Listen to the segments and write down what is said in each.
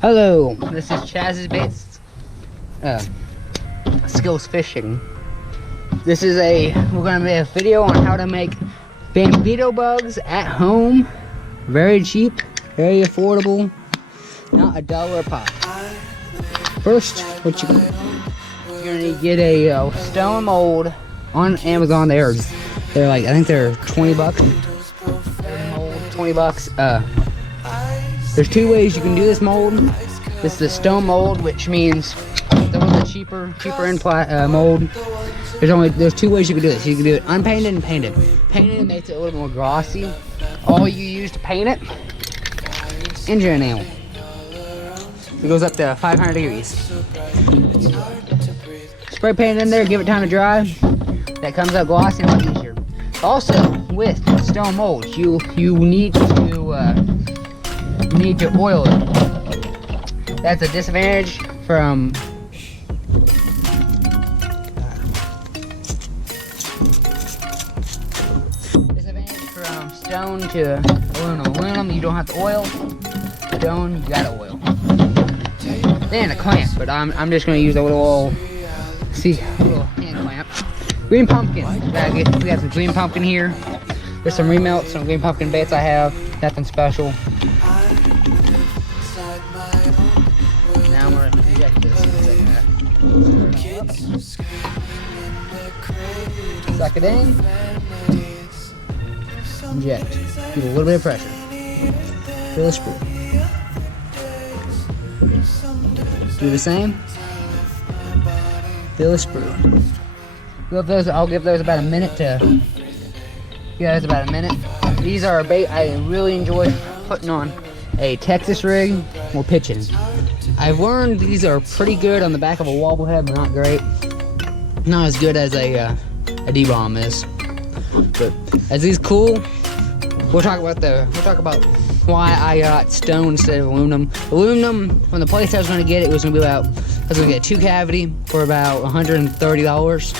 Hello, this is Chaz's Baits, Skills Fishing. We're gonna make a video on how to make bandito bugs at home. Very cheap, very affordable, not $1 a pop. First, what you're gonna need to get a stone mold on Amazon. They're like, I think they're 20 bucks. Mold, 20 bucks. There's two ways you can do this mold. This is the stone mold, which means it's a little cheaper mold. There's two ways you can do this. You can do it unpainted and painted. Painted makes it a little more glossy. All you use to paint it, engine enamel. It goes up to 500 degrees. Spray paint it in there, give it time to dry. That comes out glossy and a lot easier. Also, with stone mold, you need to oil it. That's a disadvantage from stone to aluminum. Aluminum, you don't have to oil. Stone, you gotta oil. Then a clamp, but I'm just gonna use a little hand clamp. Green pumpkin. We got some green pumpkin here. There's some remelts, some green pumpkin baits I have. Nothing special. Now I'm gonna inject this. Suck it in. Inject. Give a little bit of pressure. Fill the screw. Do the same. Fill the screw. I'll give those about a minute to. Yeah, that's about a minute. These are a bait I really enjoy putting on a Texas rig or pitching. I've learned these are pretty good on the back of a wobble head, but not great. Not as good as a D-bomb is. But as these cool, we'll talk about why I got stone instead of aluminum. Aluminum, from the place I was going to get it, was going to be I was going to get 2 cavity for about $130,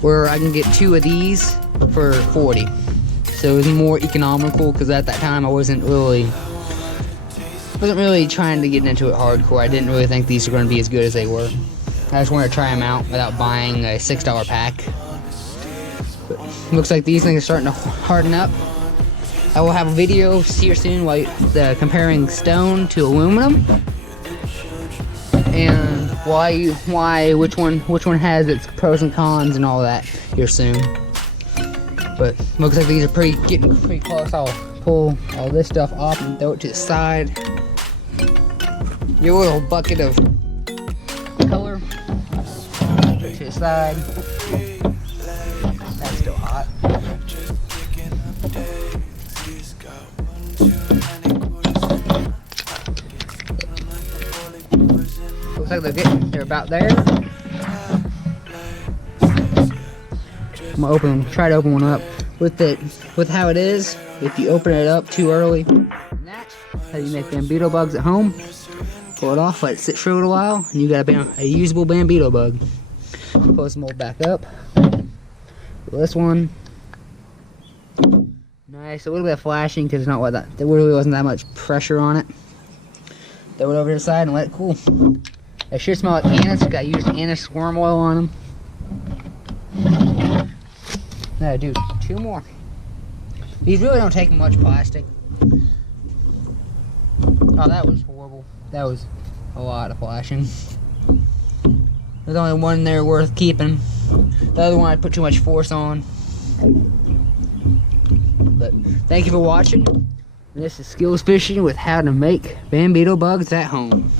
where I can get 2 of these for $40. So it was more economical, because at that time I wasn't really trying to get into it hardcore. I didn't really think these were going to be as good as they were. I just wanted to try them out without buying a $6 pack. But looks like these things are starting to harden up. I will have a video here soon comparing stone to aluminum, and which one has its pros and cons and all that here soon. But looks like these are getting pretty close. I'll pull all this stuff off and throw it to the side. Your little bucket of color to the side. That's still hot. Looks like they're about there. I'm gonna try to open one up. With how it is, if you open it up too early, that's how you make bandito bugs at home. Pull it off, let it sit for a little while, and you got a usable bandito bug. Pull this mold back up. This one, nice. A little bit of flashing because there really wasn't that much pressure on it. Throw it over to the side and let it cool. It should smell like anise. I used anise worm oil on them. No, dude, 2 more. These really don't take much plastic. Oh, that was horrible. That was a lot of flashing. There's only one there worth keeping. The other one I put too much force on. But thank you for watching. This is Skills Fishing with how to make bandito bugs at home.